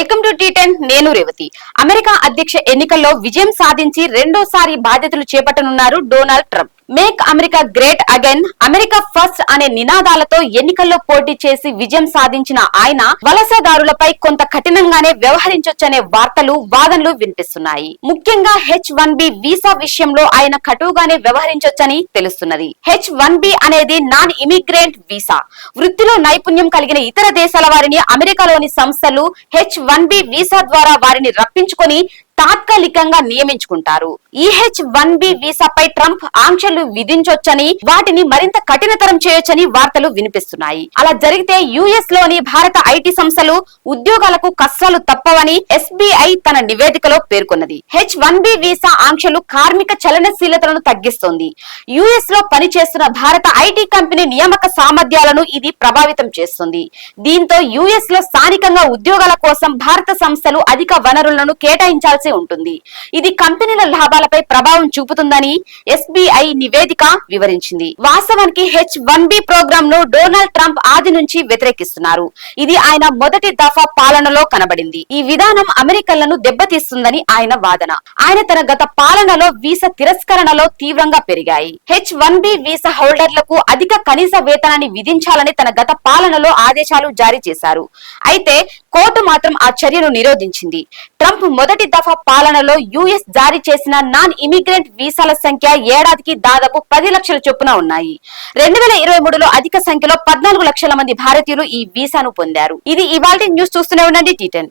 Welcome to టీ10 నేను Revathi. America అధ్యక్ష ఎన్నికల్లో విజయం సాధించి రెండోసారి బాధ్యతలు చేపట్టనున్నారు Donald Trump. Make America great again, America first అనే నినాదాలతో ఎన్నికల్లో పోటీ చేసి విజయం సాధించిన ఆయన వలసదారులపై కొంత కఠినంగానే వ్యవహరించొచ్చనే వార్తలు వాదనలు వినిపిస్తున్నాయి. ముఖ్యంగా H-1B వీసా విషయంలో ఆయన కటువుగానే వ్యవహరించొచ్చని తెలుస్తున్నది. H-1B అనేది నాన్ ఇమిగ్రెంట్ వీసా. వృత్తిలో నైపుణ్యం కలిగిన ఇతర దేశాల వారిని అమెరికాలోని సంస్థలు H-1B వీసా ద్వారా వారిని రప్పించుకొని తాత్కాలికంగా నియమించుకుంటారు. ఈ H-1B వీసాపై ట్రంప్ ఆంక్షలు విధించొచ్చని, వాటిని మరింత కఠినతరం చేయొచ్చని వార్తలు వినిపిస్తున్నాయి. అలా జరిగితే US లోని భారత ఐటీ సంస్థలు ఉద్యోగాలకు కష్టాలు తప్పవని SBI తన నివేదికలో పేర్కొన్నది. H-1B వీసా ఆంక్షలు కార్మిక చలనశీలతలను తగ్గిస్తుంది. US లో పనిచేస్తున్న భారత ఐటీ కంపెనీ నియామక సామర్థ్యాలను ఇది ప్రభావితం చేస్తుంది. దీంతో US లో స్థానికంగా ఉద్యోగాల కోసం భారత సంస్థలు అధిక వనరులను కేటాయించాల్సి ఉంటుంది. ఇది కంపెనీల లాభాలపై ప్రభావం చూపుతుందని SBI నివేదిక వివరించింది. వాస్తవానికి H-1B ప్రోగ్రామ్ ను డొనాల్డ్ ట్రంప్ ఆది నుంచి వ్యతిరేకిస్తున్నారు. ఇది ఆయన మొదటి దఫా పాలనలో కనబడింది. ఈ విధానం అమెరికన్లను దెబ్బతీస్తుందని ఆయన వాదన. ఆయన తన గత పాలనలో వీసా తిరస్కరణలో తీవ్రంగా పెరిగాయి. H-1B వీసా హోల్డర్లకు అధిక కనీస వేతనాన్ని విధించాలని తన గత పాలనలో ఆదేశాలు జారీ చేశారు. అయితే కోర్టు మాత్రం ఆ చర్యను నిరోధించింది. ట్రంప్ మొదటి దఫా పాలనలో US జారీ చేసిన నాన్ ఇమిగ్రెంట్ వీసాల సంఖ్య ఏడాదికి దాదాపు 10 లక్షల చొప్పున ఉన్నాయి. 2023లో అధిక సంఖ్యలో 14 లక్షల మంది భారతీయులు ఈ వీసాను పొందారు. ఇది ఇవాల్టి న్యూస్. చూస్తూనే ఉండండి టీ10.